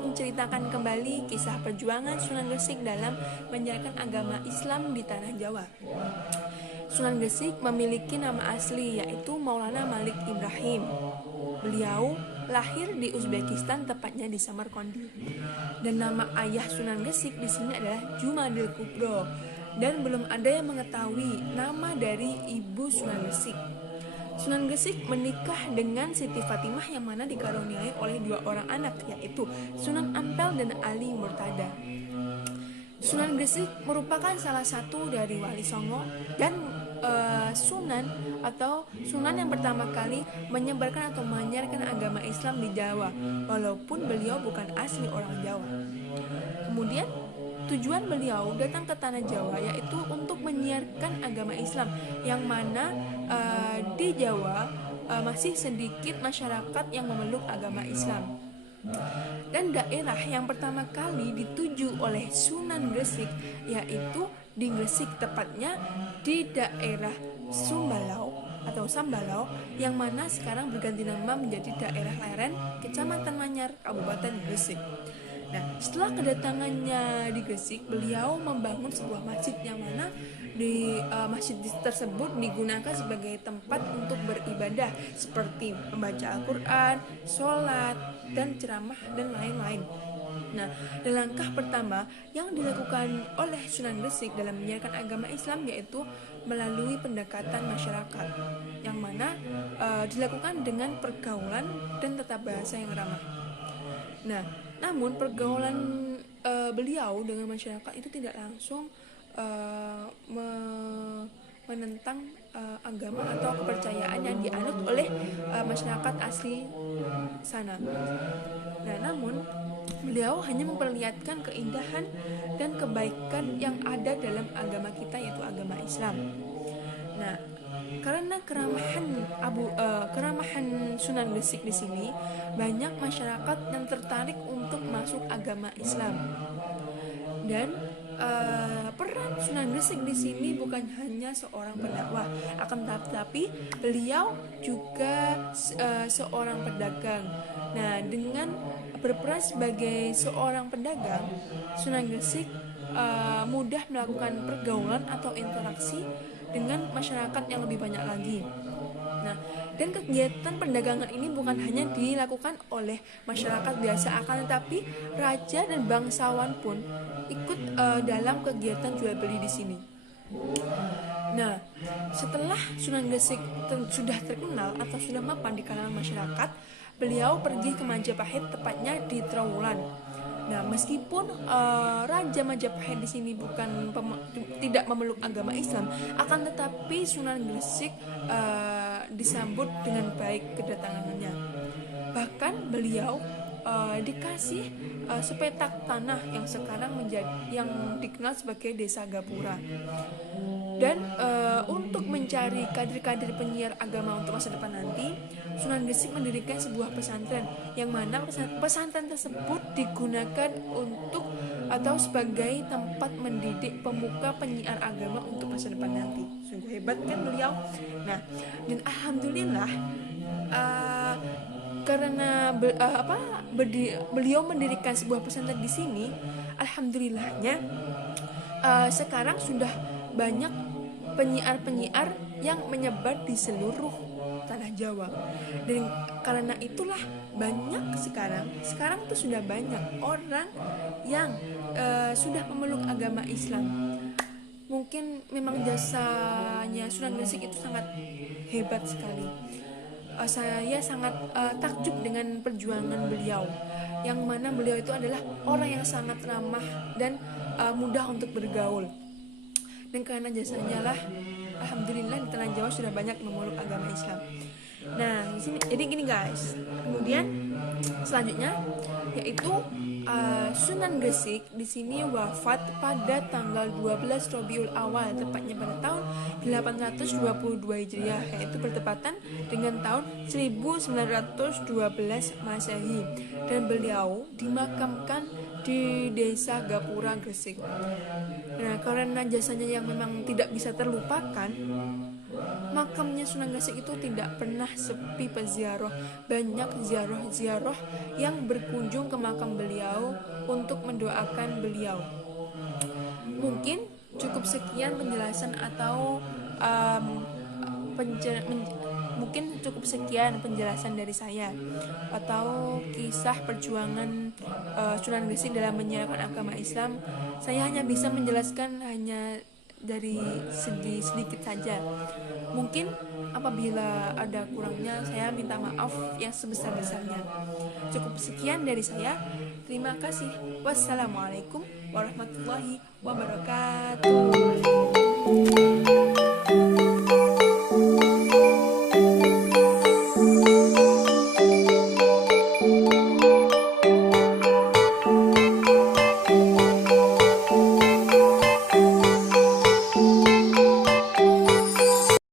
menceritakan kembali kisah perjuangan Sunan Gresik dalam menjalankan agama Islam di tanah Jawa. Sunan Gresik memiliki nama asli yaitu Maulana Malik Ibrahim. Beliau lahir di Uzbekistan, tepatnya di Samarkandi. Dan nama ayah Sunan Gresik di sini adalah Jumadil Kubro. Dan belum ada yang mengetahui nama dari ibu Sunan Gresik. Sunan Gresik menikah dengan Siti Fatimah yang mana dikaruniai oleh 2 orang anak, yaitu Sunan Ampel dan Ali Murtada. Sunan Gresik merupakan salah satu dari Wali Songo dan Sunan yang pertama kali menyebarkan atau menyiarkan agama Islam di Jawa, walaupun beliau bukan asli orang Jawa. Kemudian tujuan beliau datang ke tanah Jawa yaitu untuk menyiarkan agama Islam, yang mana di Jawa masih sedikit masyarakat yang memeluk agama Islam. Dan daerah yang pertama kali dituju oleh Sunan Gresik yaitu di Gresik, tepatnya di daerah Sambalau yang mana sekarang berganti nama menjadi daerah Leren, Kecamatan Manyar, Kabupaten Gresik. Nah, setelah kedatangannya di Gresik, beliau membangun sebuah masjid yang mana di masjid tersebut digunakan sebagai tempat untuk beribadah seperti membaca Al-Quran, sholat, dan ceramah, dan lain-lain. Nah, langkah pertama yang dilakukan oleh Sunan Gresik dalam menyiarkan agama Islam yaitu melalui pendekatan masyarakat, yang mana dilakukan dengan pergaulan dan tata bahasa yang ramah. Nah, namun pergaulan beliau dengan masyarakat itu tidak langsung menentang agama atau kepercayaan yang dianut oleh masyarakat asli sana. Nah, namun beliau hanya memperlihatkan keindahan dan kebaikan yang ada dalam agama kita, yaitu agama Islam. Nah, karena keramahan Sunan Gresik di sini, banyak masyarakat yang tertarik untuk masuk agama Islam. Dan peran Sunan Gresik di sini bukan hanya seorang pendakwah, akan tetapi beliau juga seorang pedagang. Nah, dengan berperan sebagai seorang pedagang, Sunan Gresik mudah melakukan pergaulan atau interaksi dengan masyarakat yang lebih banyak lagi. Nah, dan kegiatan perdagangan ini bukan hanya dilakukan oleh masyarakat biasa, akan tetapi raja dan bangsawan pun ikut dalam kegiatan jual beli di sini. Nah, setelah Sunan Gresik sudah terkenal atau sudah mapan di kalangan masyarakat, beliau pergi ke Majapahit, tepatnya di Trowulan. Nah, meskipun Raja Majapahit di sini tidak memeluk agama Islam, akan tetapi Sunan Gresik disambut dengan baik kedatangannya. Bahkan beliau dikasih sepetak tanah yang sekarang yang dikenal sebagai Desa Gapura. Dan untuk mencari kader-kader penyiar agama untuk masa depan nanti, Sunan Gresik mendirikan sebuah pesantren, yang mana pesantren tersebut digunakan untuk atau sebagai tempat mendidik pemuka penyiar agama untuk masa depan nanti. Sungguh hebat kan beliau. Nah, dan alhamdulillah karena beliau mendirikan sebuah pesantren di sini, alhamdulillahnya sekarang sudah banyak penyiar-penyiar yang menyebar di seluruh tanah Jawa. Dan karena itulah sekarang tuh sudah banyak orang yang sudah memeluk agama Islam. Mungkin memang jasanya Sunan Gresik itu sangat hebat sekali. Saya sangat takjub dengan perjuangan beliau, yang mana beliau itu adalah orang yang sangat ramah dan mudah untuk bergaul. Dan karena jasanya lah, alhamdulillah di tanah Jawa sudah banyak memeluk agama Islam. Nah, di sini jadi gini guys. Kemudian selanjutnya yaitu Sunan Gresik di sini wafat pada tanggal 12 Rabiul Awal, tepatnya pada tahun 822 Hijriah, yaitu bertepatan dengan tahun 1912 Masehi. Dan beliau dimakamkan di desa Gapura, Gresik. Nah, karena jasanya yang memang tidak bisa terlupakan, makamnya Sunan Gresik itu tidak pernah sepi peziarah. Banyak ziarah-ziarah yang berkunjung ke makam beliau untuk mendoakan beliau. Mungkin cukup sekian penjelasan atau um, penje- men- mungkin cukup sekian penjelasan dari saya atau kisah perjuangan Sunan Gresik dalam menyiarkan agama Islam. Saya hanya bisa menjelaskan hanya dari segi sedikit saja. Mungkin apabila ada kurangnya, saya minta maaf yang sebesar-besarnya. Cukup sekian dari saya. Terima kasih. Wassalamualaikum warahmatullahi wabarakatuh.